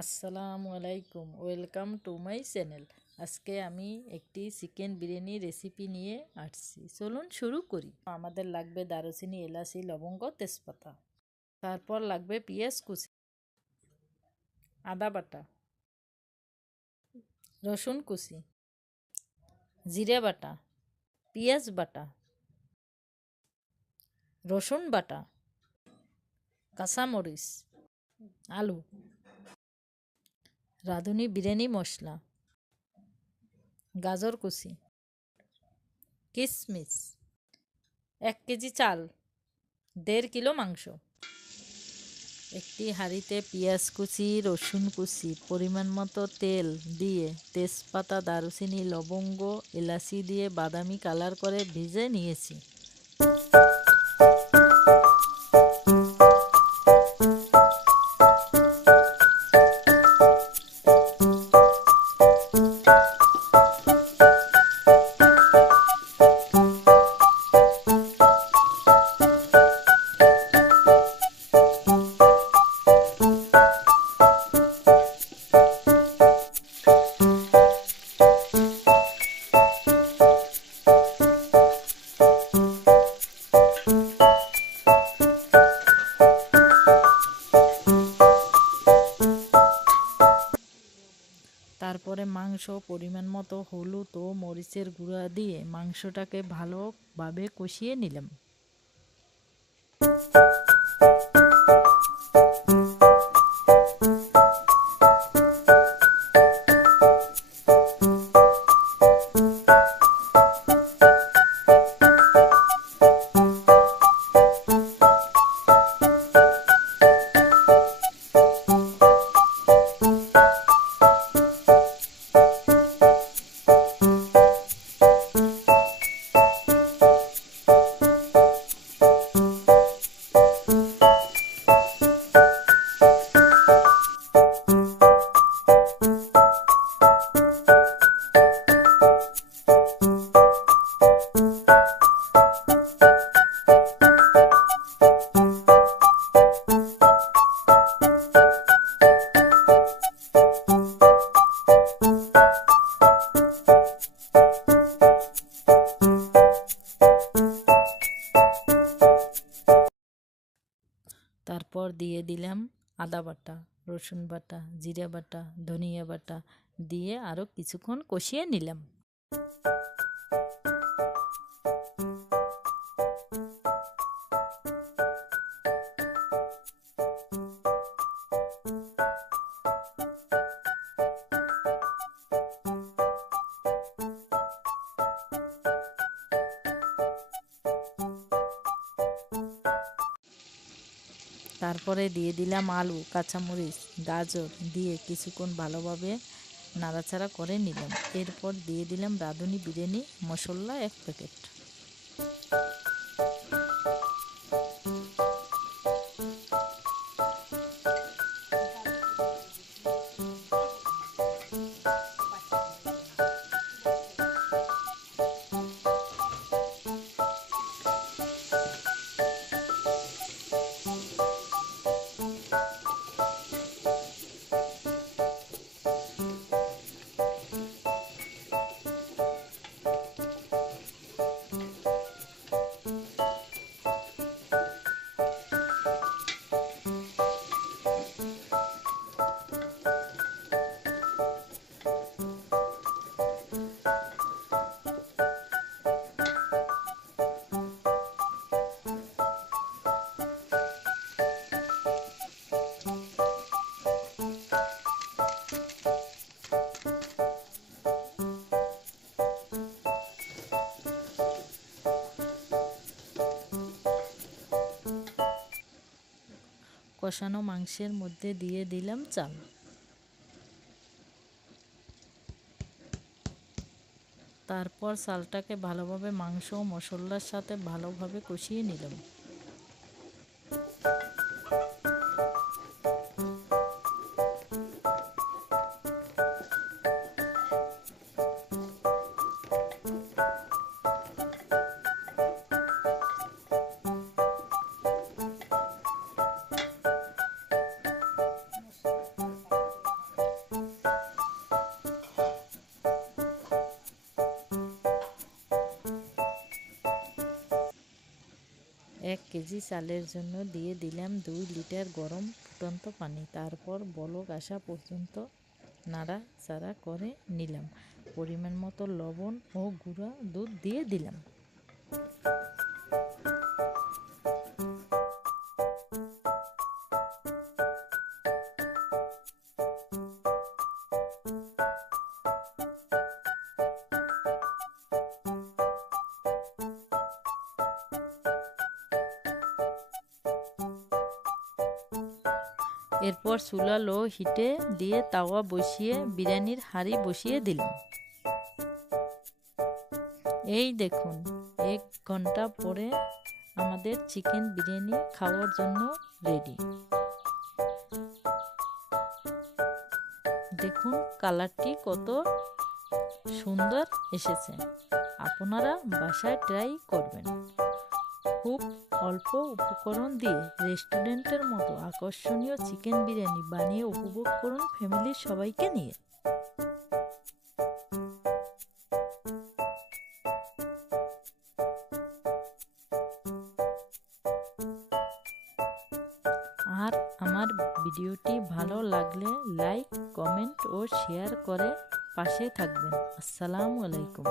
আসসালামু আলাইকুম, welcome to my channel. আজকে আমি একটি চিকেন বিরিয়ানি রেসিপি নিয়ে আসছি। চলুন শুরু করি। আমাদের লাগবে দারুচিনি, এলাচি, লবঙ্গ, তেজপাতা। তারপর লাগবে পেঁয়াজ কুচি, আদা বাটা, রসুন কুচি, জিরে বাটা, পেঁয়াজ বাটা, রসুন বাটা, কাঁচামরিচ, আলু। রাঁধুনি বিরিয়ানি মশলা। গাজর কুচি। কিশমিশ এক কেজি চাল। দেড় কিলো মাংস। একটি হাঁড়িতে পেঁয়াজ কুচি, রসুন কুচি, পরিমাণ মতো তেল দিয়ে তেজপাতা, দারুচিনি, লবঙ্গ, এলাচি দিয়ে বাদামি কালার করে ভিজে নিয়েছি। মাংস পরিমাণ মতো হলুদ ও মরিচের গুঁড়া দিয়ে মাংসটাকে ভালোভাবে কষিয়ে নিলাম। তারপর দিয়ে দিলাম আদা বাটা, রসুন বাটা, জিরা বাটা, ধনিয়া বাটা, দিয়ে আরও কিছুক্ষণ কষিয়ে নিলাম। তারপরে দিয়ে দিলাম আলু, কাঁচামরিচ, গাজর দিয়ে কিছুক্ষণ ভালোভাবে নাড়াচাড়া করে নিলাম। এরপর দিয়ে দিলাম রাঁধুনি বিরিয়ানি মশলা এক প্যাকেট। কষানো মাংসের মধ্যে দিয়ে দিলাম চাল। তারপর চালটাকে ভালোভাবে মাংস ও মশলার সাথে ভালোভাবে কষিয়ে নিলাম। এক কেজি চালের জন্য দিয়ে দিলাম দুই লিটার গরম ফুটন্ত পানি। তারপর বলক আসা পর্যন্ত নাড়া চাড়া করে নিলাম। পরিমাণ মতো লবণ ও গুঁড়া দুধ দিয়ে দিলাম। এরপর চুলা লো হিটে দিয়ে তাওয়া বসিয়ে, বিরিয়ানির হাঁড়ি বসিয়ে দিলাম। এই দেখুন, এক ঘণ্টা পরে আমাদের চিকেন বিরিয়ানি খাওয়ার জন্য রেডি দেখুন, কালারটি কত সুন্দর এসেছে। আপনারা বাসায় ট্রাই করবেন। খুব অল্প উপকরণ দিয়ে রেস্টুরেন্টের মতো আকর্ষণীয় চিকেন বিরিয়ানি বানিয়ে উপভোগ করুন ফ্যামিলির সবাইকে নিয়ে। আর আমার ভিডিওটি ভালো লাগলে লাইক, কমেন্ট ও শেয়ার করে পাশে থাকবেন। আসসালামু আলাইকুম।